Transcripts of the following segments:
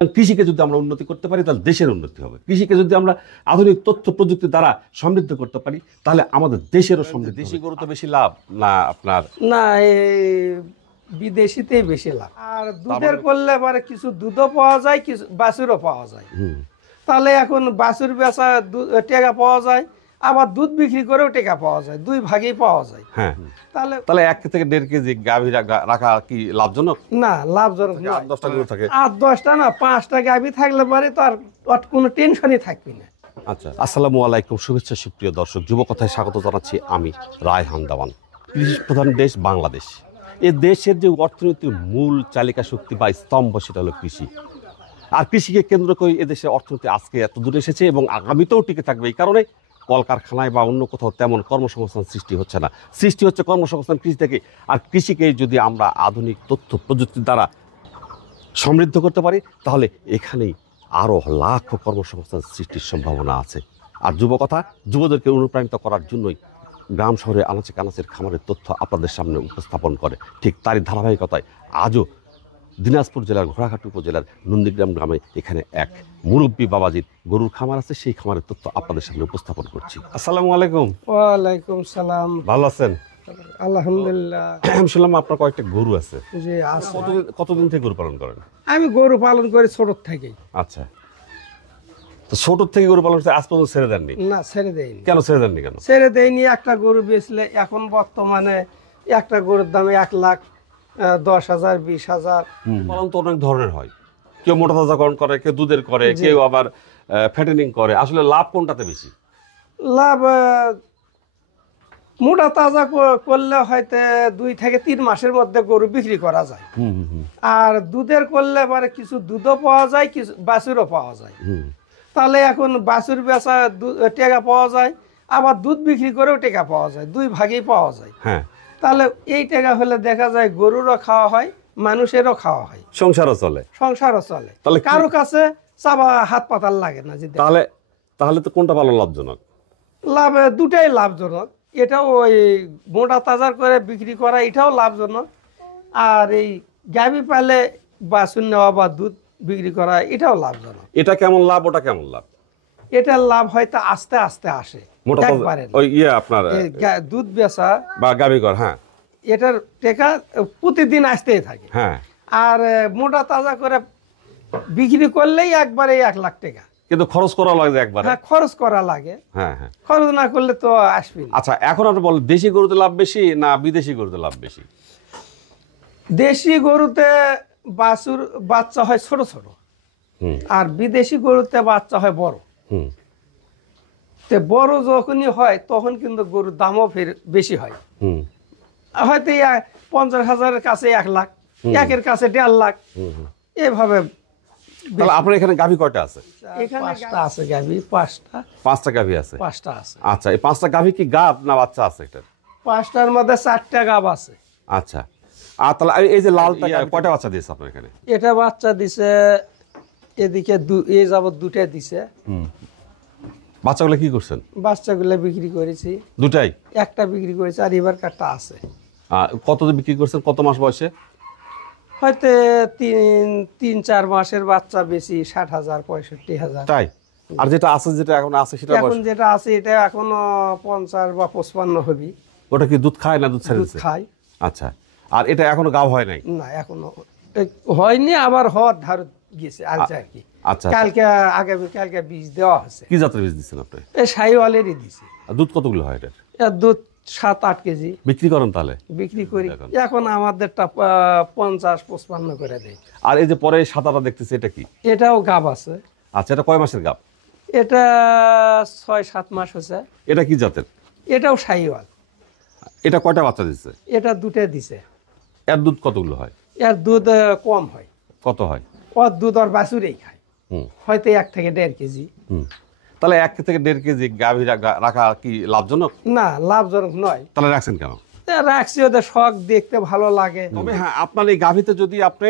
কৃষিকে যদি আমরা উন্নতি করতে পারি তাহলে দেশের উন্নতি হবে। কৃষিকে যদি আমরা আধুনিক তথ্য প্রযুক্তি দ্বারা সমৃদ্ধ করতে পারি তাহলে আমাদের দেশেরও সমৃদ্ধি। দেশি গরু তো বেশি লাভ না আপনার? না, এই বিদেশিতেই বেশি লাভ। আর দুধের করলে পরে কিছু দুধও পাওয়া যায়, কিছু বাছুরও পাওয়া যায়। তাহলে এখন বাছুর বেচা টাকা পাওয়া যায়, আবার দুধ বিক্রি করেও টাকা পাওয়া যায়, দুই ভাগেই পাওয়া যায়। হ্যাঁ, তাহলে 1 থেকে 1.5 কেজি গাভী রাখা কি লাভজনক? না, লাভজনক না। 8-10টা গরু থাকে, 8-10টা না, 5টা গাভী থাকলে পরে তো আর কোনো টেনশনই থাকবে না। আচ্ছা, আসসালামু আলাইকুম, শুভেচ্ছা সুপ্রিয় দর্শক। যুবকথায় স্বাগত জানাচ্ছি আমি রায়হান দাওয়ান। কৃষি প্রধান দেশ বাংলাদেশ। এই দেশের যে অর্থনীতির মূল চালিকা শক্তি বা স্তম্ভ সেটা হলো কৃষি। আর কৃষিকে কেন্দ্র করে এদেশের অর্থনীতি আজকে এত দূরে এসেছে এবং আগামীতেও টিকে থাকবে। এই কারণে কলকারখানায় বা অন্য কোথাও তেমন কর্মসংস্থান সৃষ্টি হচ্ছে না, সৃষ্টি হচ্ছে কর্মসংস্থান কৃষি থেকে। আর কৃষিকে যদি আমরা আধুনিক তথ্য প্রযুক্তির দ্বারা সমৃদ্ধ করতে পারি তাহলে এখানেই আরও লাখো কর্মসংস্থান সৃষ্টির সম্ভাবনা আছে। আর যুবকথা যুবদেরকে অনুপ্রাণিত করার জন্যই গ্রাম শহরে আনাচে কানাচের খামারের তথ্য আপনাদের সামনে উপস্থাপন করে। ঠিক তারই ধারাবাহিকতায় আজও দিনাজপুর জেলার ঘোড়াঘাট উপজেলার নন্দীগ্রাম গ্রামে এখানে এক মুরব্বী বাবাজির গরুর খামার আছে, সেই খামারের তথ্য আপনাদের সামনে উপস্থাপন করছি। আসসালামু আলাইকুম। ওয়ালাইকুম সালাম। ভালো আছেন? আলহামদুলিল্লাহ। আমি শুনলাম আপনার কয়েকটা গরু আছে। জি আছে। কতদিন থেকে গরু পালন করেন? আমি গরু পালন করি ছোট থেকেই। আচ্ছা, তো ছোট থেকে গরু পালন করতে আজ পর্যন্ত ছেড়ে দেননি? না, ছেড়ে দেয়নি। কেন ছেড়ে দেননি? কেন ছেড়ে দেয়নি? একটা গরু বেচলে এখন বর্তমানে একটা গরুর দামে 1,10,000 20,000। পালন তো অনেক ধরনের হয়, কেউ মোটা তাজাকরণ করে, কেউ দুধের করে, কেউ আবার ফ্যাটেনিং করে। আসলে লাভ কোনটাতে বেশি? লাভ মোটা তাজা করলে হয়তো 2 থেকে 3 মাসের মধ্যে গরু বিক্রি করা যায়। আর দুধের করলে পরে কিছু দুধও পাওয়া যায়, কিছু বাছুরও পাওয়া যায়। তাহলে এখন বাছুর বেচা টাকা পাওয়া যায়, আবার দুধ বিক্রি করেও টাকা পাওয়া যায়, দুই ভাগেই পাওয়া যায়। হ্যাঁ, তাহলে এই টাকা হলে দেখা যায় গরুরও খাওয়া হয়, মানুষেরও খাওয়া হয়, সংসারও চলে। সংসারও চলে। তাহলে কারো কাছে চাবা হাত পাতার লাগে না। যে তাহলে তো কোনটা ভালো লাভজনক? লাভ দুটাই লাভজনক। এটাও ওই মোটা তাজার করে বিক্রি করা, এটাও লাভজনক। আর এই গাভী পালে বাছুর নেওয়া বা দুধ বিক্রি করা, এটাও লাভজনক। এটা কেমন লাভ, ওটা কেমন লাভ? এটার লাভ হয়তো আস্তে আস্তে আসে, একবারে না। ওই আপনার দুধ বেচা বা গাভী কর, হ্যাঁ, এটার টাকা প্রতিদিন আসতেই থাকে। হ্যাঁ। আর মোটা তাজা করে বিক্রি করলেই একবারে 1,00,000 টাকা। কিন্তু খরচ করা লাগে একবার। হ্যাঁ, খরচ করা লাগে। হ্যাঁ, হ্যাঁ। খরচ না করলে তো আসবে না। আচ্ছা, এখন আপনি বলেন দেশি গরুতে লাভ বেশি না বিদেশি গরুতে লাভ বেশি? দেশি গরুতে বাছুর বাচ্চা হয় ছোট ছোট, আর বিদেশি গরুতে বাচ্চা হয় বড়। তো বড় যখনই হয় তখন কিন্তু গরুর দামও ফের বেশি হয়। হয়তো 50,000-এর কাছে 1,00,000, একের কাছে 1.5 লাখ, এভাবে। তাহলে আপনার এখানে গাভী কয়টা আছে? এখানে 5টা আছে গাভী। 5টা গাভী আছে। 5টা আছে। আচ্ছা, এই 5টা গাভী কি গাব না বাচ্চা আছে? এটা 5টার মধ্যে 4টা গাব আছে। আচ্ছা, আর তাহলে এই যে লালটা কয়টা বাচ্চা দিয়েছে আপনার এখানে? এটা বাচ্চা দিছে, এদিকে এই যাবত 2টা দিছে। বাচ্চাগুলো কি করছেন? বাচ্চাগুলো বিক্রি করেছি। দুটাই? একটা বিক্রি করেছি, আর এবার কাটা আছে। কত বিক্রি করছেন? কত মাস বয়সে? হয়তো 3-4 মাসের বাচ্চা বেশি 60,000 65,000। তাই? আর যেটা আছে, যেটা এখন আছে সেটা এখন যেটা আছে এটা এখনো 50 বা 55 হবে। ওটা কি দুধ খায় না দুধ ছেড়ে দিচ্ছে? খায়। আচ্ছা, আর এটা এখনো গাভ হয় নাই? না, এখনো হয়নি, আবার হওয়ার ধার গেছে আর কি। আচ্ছা, কালকে বীজ দেওয়া আছে। কি জাতের বীজ দিচ্ছেন আপনি? এই শাহিওয়ালেরই দিছি। আর দুধ কতগুলো হয় এটার? এর দুধ 7-8 কেজি। বিক্রি করেন তাহলে? বিক্রি করি। এখন আমাদেরটা 50-55 করে দেয়। আর এই যে পরে সাদাটা দেখতেছি, এটা কি? এটাও গাব আছে। আচ্ছা, এটা কয় মাসের গাব? এটা 6-7 মাস হয়েছে। এটা কি জাতের? এটাও শাহিওয়াল। এটা কয়টা বাচ্চা দিচ্ছে? এটা 2টা দিছে। এর দুধ কতগুলো হয়? এর দুধ কম হয়। কত হয়? ওর দুধ আর বাছুরেই খায়, হয়তো 1 থেকে 1.5 কেজি। তাহলে 1 থেকে 1.5 কেজি গাভী রাখা কি লাভজনক? না, লাভজনক নয়। তাহলে রাখছেন কেন? রাখছি ওদের শখ, দেখতে ভালো লাগে। তবে হ্যাঁ, আপনার এই গাভীতে যদি আপনি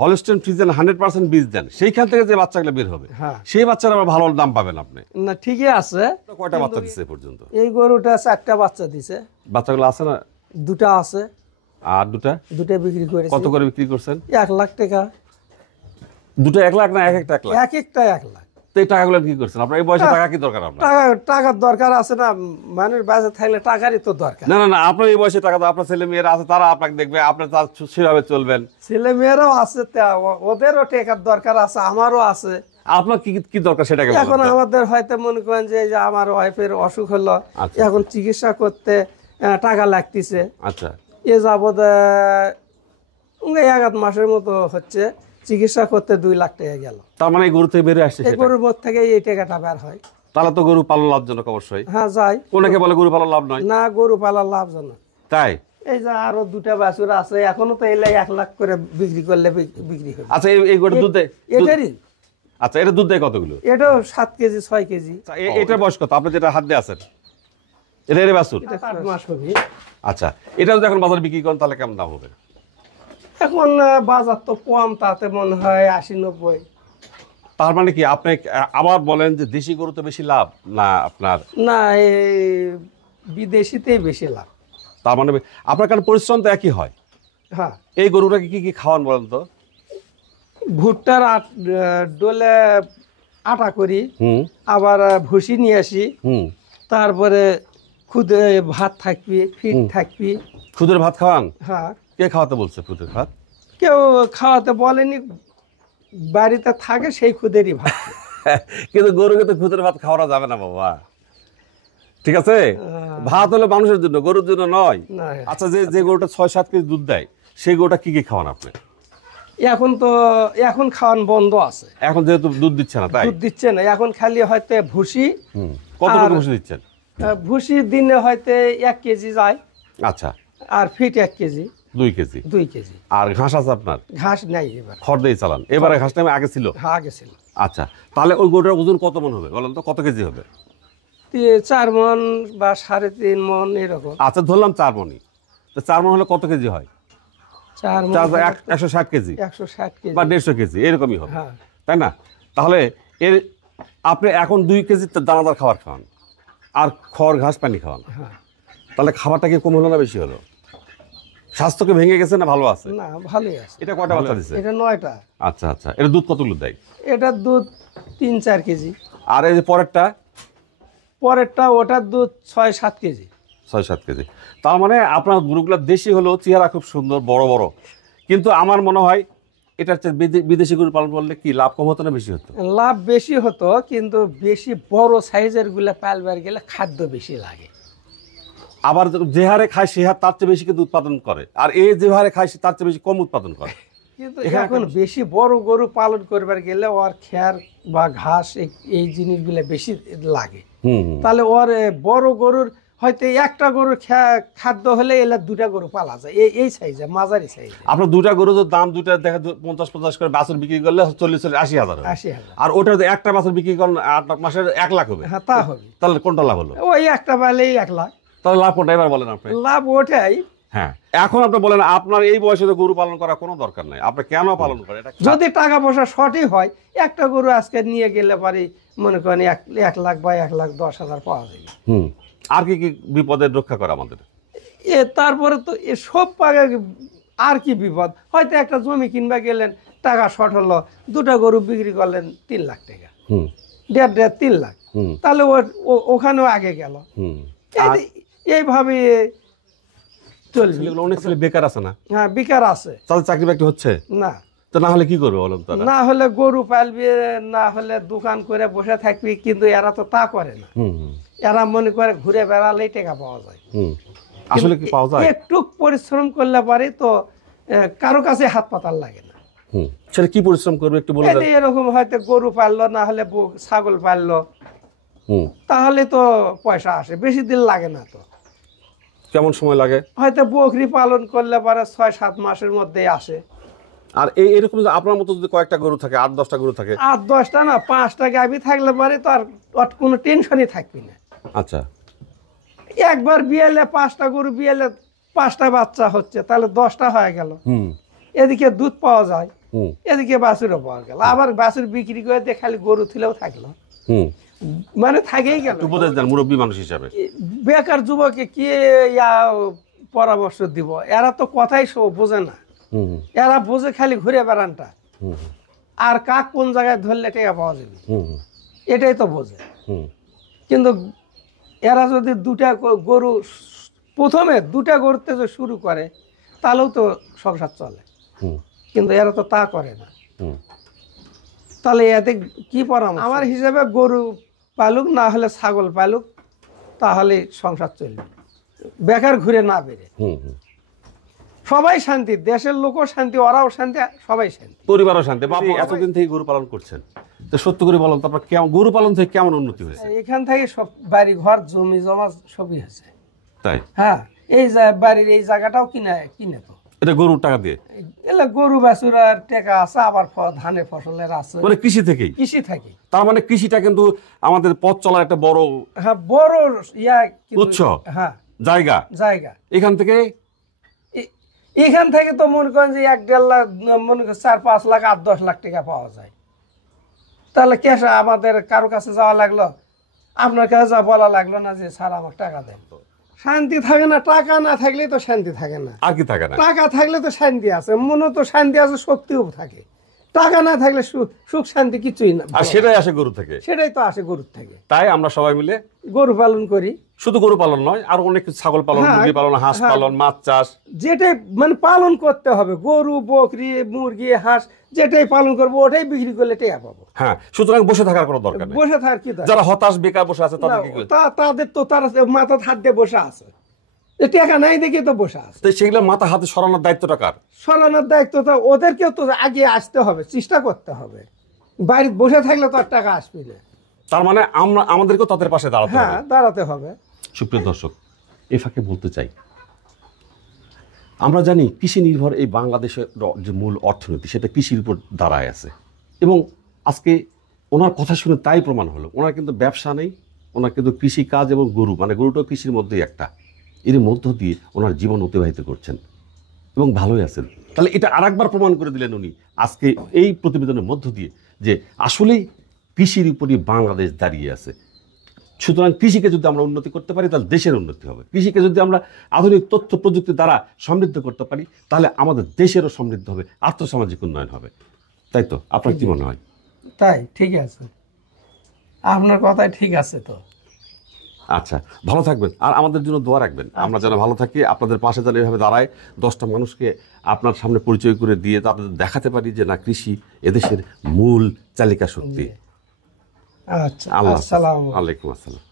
হলস্টেইন ফ্রিজিয়ান 100% বীজ দেন, সেইখান থেকে যে বাচ্চাগুলো বের হবে, সেই বাচ্চার আবার ভালো দাম পাবেন আপনি। না, ঠিকই আছে। কয়টা বাচ্চা দিচ্ছে পর্যন্ত? এই গরুটা 4টা বাচ্চা দিছে। বাচ্চাগুলো আছে না? 2টা আছে। আর দুটা বিক্রি করেছি। কত করে বিক্রি করছেন? 1,00,000 টাকা। দুটো 1 লাখ না এক একটা 1 লাখ? এক একটা 1 লাখ। তো এই টাকাগুলো কি করছেন আপনার? এই বয়সে টাকা কি দরকার আপনার? টাকার দরকার আছে না, মানুষ বাঁচে থাকলে টাকারই তো দরকার। না না না, আপনার এই বয়সে টাকা, আপনার ছেলে মেয়েরা আছে, তারা আপনাকে দেখবে, আপনি তার সেভাবে চলবেন। ছেলে মেয়েরাও আছে, ওদেরও টাকার দরকার আছে, আমারও আছে। আপনার কি কি দরকার সেটাকে বলেন। এখন আমাদের হয়তো মনে করেন যে এই যে আমার ওয়াইফের অসুখ হলো, আচ্ছা। এখন চিকিৎসা করতে টাকা লাগতেছে। আচ্ছা। এ যাবৎ 1 মাসের মতো হচ্ছে, চিকিৎসা করতে 2 লাখ টাকা গেল। তার মানে এই গরু থেকে বেরিয়ে আসছে এই সেটা। গরুর মধ্যে থেকে এই টাকাটা বের হয়। তাহলে তো গরু পালন লাভজনক অবশ্যই। হ্যাঁ যাই, অনেকে বলে গরু পালন লাভ নয়। না গরু পালা লাভজনক। তাই? এই যে আরো 2টা বাছুর আছে, এখনো তো এলে 1 লাখ করে বিক্রি করলে বিক্রি হবে। আচ্ছা, এই গরু দুধ দেয়? এটারই আচ্ছা, এটা দুধ দেয় কতগুলো? এটাও 7 কেজি 6 কেজি। আচ্ছা, এটার বয়স কত? আপনি যেটা হাত দিয়ে আছেন এটা এর বাছুর? এটা 8 মাস হবে। আচ্ছা, এটা যদি এখন বাজারে বিক্রি করেন তাহলে কেমন দাম হবে? এখন বাজার তো কম, তাতে মনে হয় 80-90। তার মানে কি আপনি আবার বলেন যে দেশি গরু তো বেশি লাভ না আপনার? না, এই বিদেশিতেই বেশি লাভ। তার মানে আপনার কারণ পরিশ্রম তো একই হয়। হ্যাঁ, এই গরুটাকে কি কি খাওয়ান বলেন তো? ভুট্টার ডোলে আটা করি, আবার ভুসি নিয়ে আসি, তারপরে খুদে ভাত থাকবি, ফিট থাকবি। খুদের ভাত খাওয়ান? হ্যাঁ। কে খাওয়াতে বলছে খুদের ভাত? কেউ খাওয়াতে বলেনি, বাড়িতে থাকে সেই খুদেরই ভাত। কিন্তু গরুকে তো খুদের ভাত খাওয়ানো যাবে না বাবা, ঠিক আছে? ভাত হলো মানুষের জন্য, গরুর জন্য নয়। না, আচ্ছা, যে গরুটা 6-7 কেজি দুধ দেয় সেই গরুটা কি কি খাওয়ান আপনি? এখন খাওয়ান বন্ধ আছে, এখন যেহেতু দুধ দিচ্ছে না তাই? দুধ দিচ্ছে না, এখন খালি হয়তো ভুসি। কতটুকু ভুসি দিচ্ছেন? ভুসি দিনে হয়তো 1 কেজি যায়, আচ্ছা। আর ফিট 1 কেজি 2 কেজি? 2 কেজি। আর ঘাস আছে আপনার? ঘাস নাই এবার, খড় দিয়ে চালান? এবারে ঘাস টাইমে আগে ছিল? হ্যাঁ আগে ছিল। আচ্ছা, তাহলে ওই গরুটার ওজন কত মন হবে বলেন তো, কত কেজি হবে? 4 মণ বা 3.5 মণ এরকম। আচ্ছা, ধরলাম 4 মণই, তো 4 মণ হলে কত কেজি হয়? 4 মণ 160 কেজি 160 কেজি বা 150 কেজি এরকমই হবে, হ্যাঁ। তাই না? তাহলে এর আপনি এখন 2 কেজি দানাদার খাবার খাওয়ান আর খড় ঘাস পানি খাওয়ান, হ্যাঁ। তাহলে খাবারটা কি কম হলো না বেশি হলো? স্বাস্থ্যকে ভেঙে গেছে না ভালো আছে? না, ভালোই আছে। এটা কয়টা বাচ্চা দিচ্ছে? এটা 9টা। আচ্ছা আচ্ছা, এটা দুধ কতগুলো দেয়? এটার দুধ 3-4 কেজি। আর এই যে পরেরটা? পরেরটা ওটার দুধ 6-7 কেজি। 6-7 কেজি। তার মানে আপনার গরুগুলো দেশি হলেও চেহারা খুব সুন্দর, বড় বড়, কিন্তু আমার মনে হয় এটার চেয়ে বিদেশি গরু পালন করলে কি লাভ কম হতো না বেশি হতো? লাভ বেশি হতো, কিন্তু বেশি বড় সাইজের গুলা পালবার গেলে খাদ্য বেশি লাগে। আবার যে হারে খায় সে হার তার চেয়ে বেশি কিন্তু উৎপাদন করে, আর এ যে হারে খায় সে তার চেয়ে বেশি কম উৎপাদন করে। কিন্তু এখন বেশি বড় গরু পালন করবার গেলে ওর খ্যার বা ঘাস এই জিনিসগুলো বেশি লাগে। তাহলে ওর বড় গরুর হয়তো একটা গরুর খাদ্য হলে এলা 2টা গরু পালা যায়, এই সাইজে, মাঝারি সাইজে। আপনার 2টা গরুর দাম, 2টা দেখা 50-50 করে বাছুর বিক্রি করলে 40-80 হাজার, 80,000। আর ওটা একটা বাছুর বিক্রি করেন 8 মাসের 1 লাখ হবে। হ্যাঁ, তা হবে। তাহলে কোনটা লাভ হলো? ওই একটা পালেই 1 লাখ। তাহলে লাভ কোনটা এবার বলেন আপনি? লাভ ওটাই। হ্যাঁ, এখন আপনি বলেন আপনার এই বয়সে তো গরু পালন করার কোনো দরকার নাই, আপনি কেন পালন করেন? এটা যদি টাকা পয়সা সঠিক হয়, একটা গরু আজকে নিয়ে গেলে পারি মনে করেন 1 লাখ বা 1,10,000 পাওয়া যায়। আর কি কি বিপদের রক্ষা করে আমাদের? তারপরে তো সব পাগে আর কি বিপদ, হয়তো একটা জমি কিনবা গেলেন, টাকা শর্ট হলো, 2টা গরু বিক্রি করলেন 3 লাখ টাকা, 1.5-3 লাখ, তাহলে ওখানেও আগে গেল। এইভাবে চলবে। অনেক ছেলে বেকার আছে না? হ্যাঁ, বেকার আছে, তাদের চাকরি বাকরি হচ্ছে না। তো না হলে কি করবে বলেন তো? না হলে গরু পালবি, না হলে দোকান করে বসে থাকবি, কিন্তু এরা তো তা করে না। এরা মনে করে ঘুরে বেড়ালেই টাকা পাওয়া যায়। আসলে কি পাওয়া যায়? একটু পরিশ্রম করলে পারে তো কারো কাছে হাত পাতার লাগে না। সেটা কি পরিশ্রম করবে একটু বলে দেন। এরকম হয়তো গরু পাললো, না হলে ছাগল পাললো, তাহলে তো পয়সা আসে, বেশি দিন লাগে না তো। কেমন সময় লাগে? হয়তো বকরি পালন করলে পরে 6-7 মাসের মধ্যে আসে। আর এরকম আপনার মতো যদি কয়েকটা গরু থাকে, 8-10টা গরু থাকে, 8-10টা না, 5টা গাভী থাকলে পরে তো আর কোনো টেনশনই থাকবি না। আচ্ছা, একবার বিয়েলে 5টা গরু বিয়েলে 5টা বাচ্চা হচ্ছে, তাহলে 10টা হয়ে গেল। এদিকে দুধ পাওয়া যায়, এদিকে বাছুরও পাওয়া গেল, আবার বাছুর বিক্রি করে দিয়ে খালি গরু তুলেও থাকলো, মানে থাকেই গেল। উপদেশ দেন মুরব্বী মানুষ হিসাবে। বেকার যুবককে কি পরামর্শ দিব? এরা তো কথাই বোঝে না, এরা বোঝে খালি ঘুরে বেড়ানটা। আর কাক কোন জায়গায় ধরলে টেকা পাওয়া যাবে, হুম হুম, এটাই তো বোঝে। হুম কিন্তু এরা যদি দুটা গরু প্রথমে দুটা গরুতে যদি শুরু করে তাহলেও তো সংসার চলে, হুম কিন্তু এরা তো তা করে না। হুম। তাহলে এতে কি পরামর্শ? আমার হিসাবে গরু পালুক, না হলে ছাগল পালুক, তাহলে সংসার চলবে, বেকার ঘুরে না বেরে। হুম হুম। সবাই শান্তি, দেশের লোকও শান্তি, ওরাও শান্তি, সবাই শান্তি। পরিবারও শান্তি। আপনি এতদিন থেকে গরু পালন করছেন, তো সত্য করে বলেন তো আপনার কেমন গরু পালন থেকে কেমন উন্নতি হয়েছে? এখান থেকে সব বাড়ি ঘর জমি জমা সবই আছে। তাই? হ্যাঁ, এই বাড়ির এই জায়গাটাও কিনে তো এটা গরুর টাকা দিয়ে? এলে গরু বাছুরার টাকা আছে, আবার ধানের ফসলের আছে, মানে কৃষি থেকেই? কৃষি থাকে। তার মানে কৃষিটা কিন্তু আমাদের পথ চলার একটা বড় হ্যাঁ, বড় কিন্তু উৎস, হ্যাঁ জায়গা। জায়গা এখান থেকে এখান থেকে তো মনে করেন যে 1-1.5 লাখ, মনে করেন 4-5 লাখ 8-10 লাখ টাকা পাওয়া যায়। তাহলে ক্যাশে আমাদের কারো কাছে যাওয়া লাগলো, আপনার কাছে যা বলা লাগলো না যে স্যার আমার টাকা দেন। শান্তি থাকে না, টাকা না থাকলে তো শান্তি থাকে না। আর কি থাকে না? টাকা থাকলে তো শান্তি আছে, মনে তো শান্তি আছে, শক্তিও থাকে। টাকা না থাকলে সুখ শান্তি কিছুই না। আর সেটাই আসে গরু থেকে। সেটাই তো আসে গরুর থেকে। তাই আমরা সবাই মিলে গরু পালন করি। শুধু গরু পালন নয়, আর অনেক কিছু, ছাগল পালন, হ্যাঁ, মুরগি পালন, হাঁস হ্যাঁ। পালন, মাছ চাষ, যেটাই মানে পালন করতে হবে, গরু বকরি মুরগি হাঁস যেটাই পালন করবো ওটাই বিক্রি করলে টাকা পাবো। হ্যাঁ। সুতরাং বসে থাকার কোনো দরকার নেই। বসে থাকার কি দরকার? যারা হতাশ বেকার বসে আছে তাদের কি করবে? তাদের তো তারা মাথা হাত দিয়ে বসে আছে, টাকা নাই দেখে তো বসে আছে। তো সেগুলো মাথা হাতে সরানোর দায়িত্বটা কার? সরানোর দায়িত্ব তো ওদেরকেও তো আগে আসতে হবে, চেষ্টা করতে হবে। বাড়িতে বসে থাকলে তো আর টাকা আসবে না। তার মানে আমাদেরকেও তাদের পাশে দাঁড়াতে হ্যাঁ, হবে। দাঁড়াতে হবে। সুপ্রিয় দর্শক, এই ফাঁকে বলতে চাই, আমরা জানি কৃষি নির্ভর এই বাংলাদেশের যে মূল অর্থনীতি সেটা কৃষির উপর দাঁড়ায় আছে। এবং আজকে ওনার কথা শুনে তাই প্রমাণ হলো, ওনার কিন্তু ব্যবসা নেই, ওনার কিন্তু কৃষিকাজ এবং গরু, মানে গরুটাও কৃষির মধ্যেই একটা, এর মধ্য দিয়ে ওনার জীবন অতিবাহিত করছেন এবং ভালোই আছেন। তাহলে এটা আরেকবার প্রমাণ করে দিলেন উনি আজকে এই প্রতিবেদনের মধ্য দিয়ে, যে আসলেই কৃষির উপরই বাংলাদেশ দাঁড়িয়ে আছে। সুতরাং কৃষিকে যদি আমরা উন্নতি করতে পারি তাহলে দেশের উন্নতি হবে। কৃষিকে যদি আমরা আধুনিক তথ্য প্রযুক্তি দ্বারা সমৃদ্ধ করতে পারি তাহলে আমাদের দেশেরও সমৃদ্ধ হবে, আর্থসামাজিক উন্নয়ন হবে। তাই তো? আপনার কি মনে হয়? তাই, ঠিক আছে, আপনার কথাই ঠিক আছে। তো আচ্ছা, ভালো থাকবেন আর আমাদের জন্য দোয়া রাখবেন, আমরা যেন ভালো থাকি, আপনাদের পাশে যেন এভাবে দাঁড়ায়, 10টা মানুষকে আপনার সামনে পরিচয় করে দিয়ে তাদের দেখাতে পারি যে না, কৃষি এদেশের মূল চালিকা শক্তি। আচ্ছা, আল্লাহ, আসসালামু আলাইকুম আসসালাম।